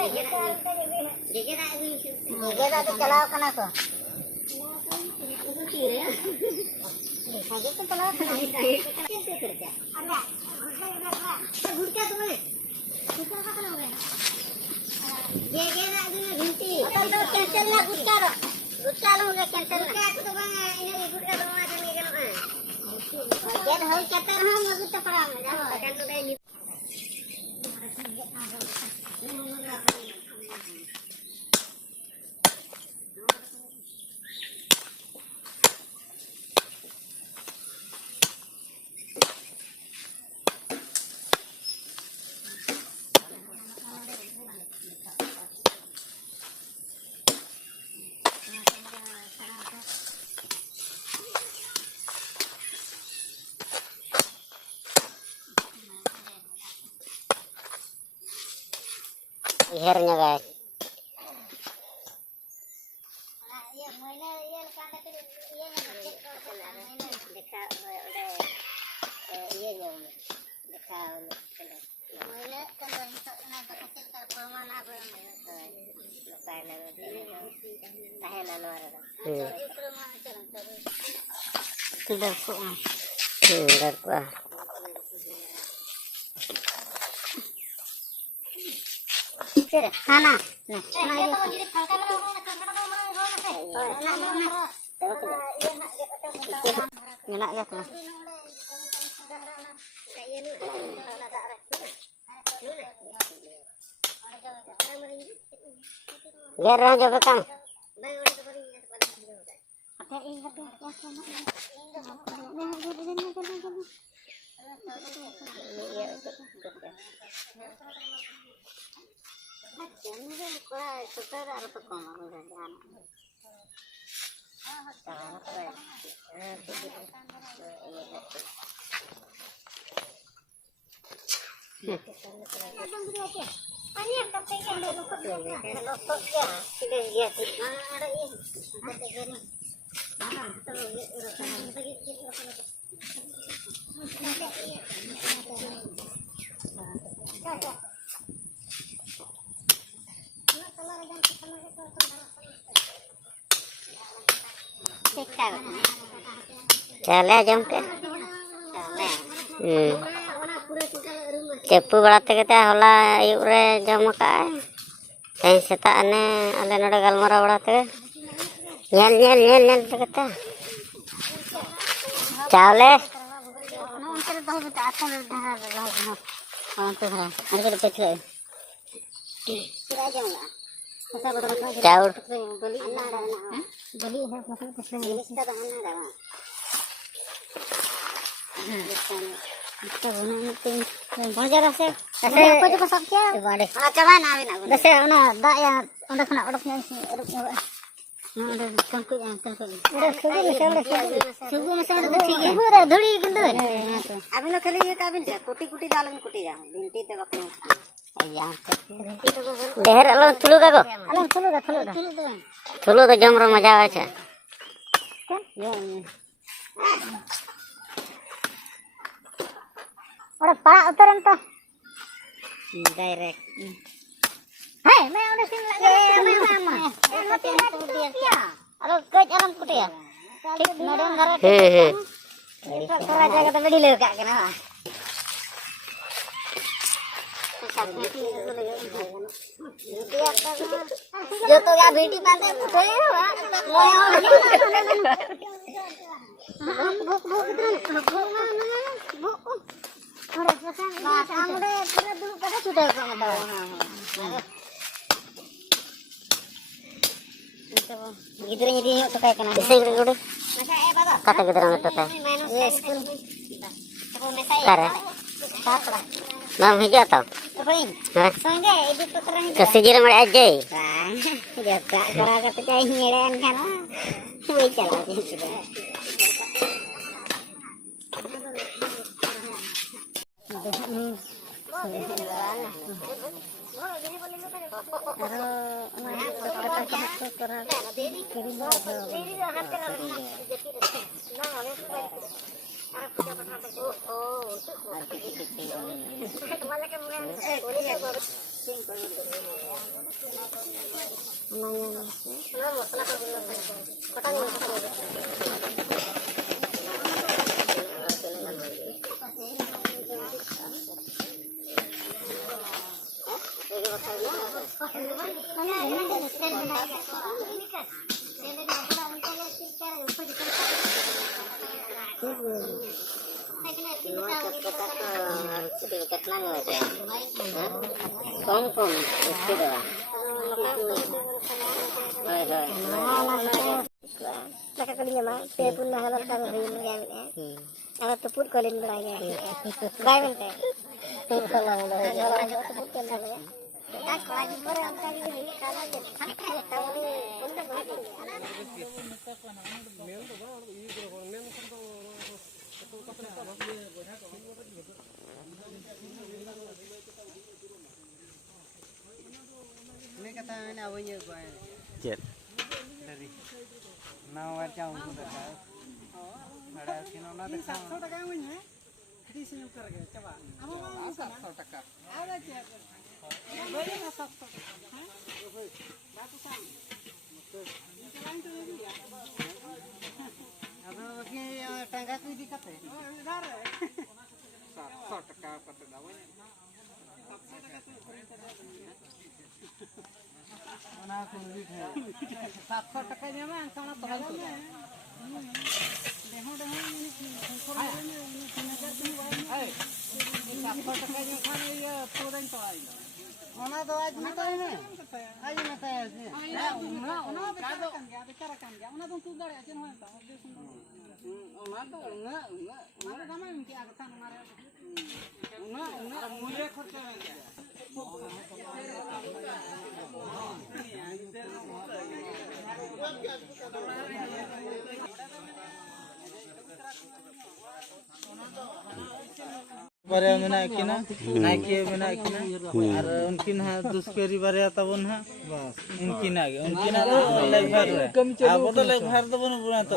Gigi tu celaw kena ko. Gigi tu celaw kena. Gudka tu mana? Gudka apa kena orang? Gigi nak gini ganti. Atau cancel lah gudka tu. Gudka lu nggak cancel. Gudka tu bang ini gudka tu macam ni kan? Jadi hal kata orang nggak kita paham. Kan tu dah ni. Lehernya guys. Sudah kuah. Sana. Enak ya tuh. Biar aja betang. Chale jam ke cepu bala te kete hola ayub re jam ka teh seta ane ale node galmara bala te nyel te kete chale Jauh. Deher alon thulu ka ko? Alon thulu ka. Thulu to jom ro maja આવે છે. Ora para uteran to. Direct. Hai, मैं उधर से मैं. Alo kej alam kutia. Tik nodon gara. Kera jaga to bedi le ka kana. जो तो या बेटी बांधे उठे गिदरे jadi yuk tuh kayak kena deseng udah kata गिदरे itu teh kare Mam hijau tau? Kesejir mari aja. Jaga kara kata cai ngiren kan. Bicara aja. Oh, Ini katanya awalnya gue. Cek. Dari nawar jauh udah tahu. Ada kinola ada. 700 টাকা awalnya. Di sini ukar ke coba. Apa mau 700 টাকা. Ada cek. Boleh nggak 700? Hah? Ratusan. Lain tuh dia. Apa lagi tangga tuh dikate? Oh, benar. 700 টাকা kata awalnya. 700 টাকা tuh mana aku duit hai 700 টাকা nya mah sana tohan tuh deho ini hai 700 টাকা nya kan ya puran toai mana to aaj mata ini aaj mata ini ona bicarakan dia ona tuh dare aja mah ona tuh enggak mana sama yang ki agatan mare enggak mulai खर्चा बारे में किना Nike में किना और उनकिन हा दुष्करी बारे तबन हा बस उनकिन आगे उनकिन लाइक भर अब तो लाइक भर दबन बुना तो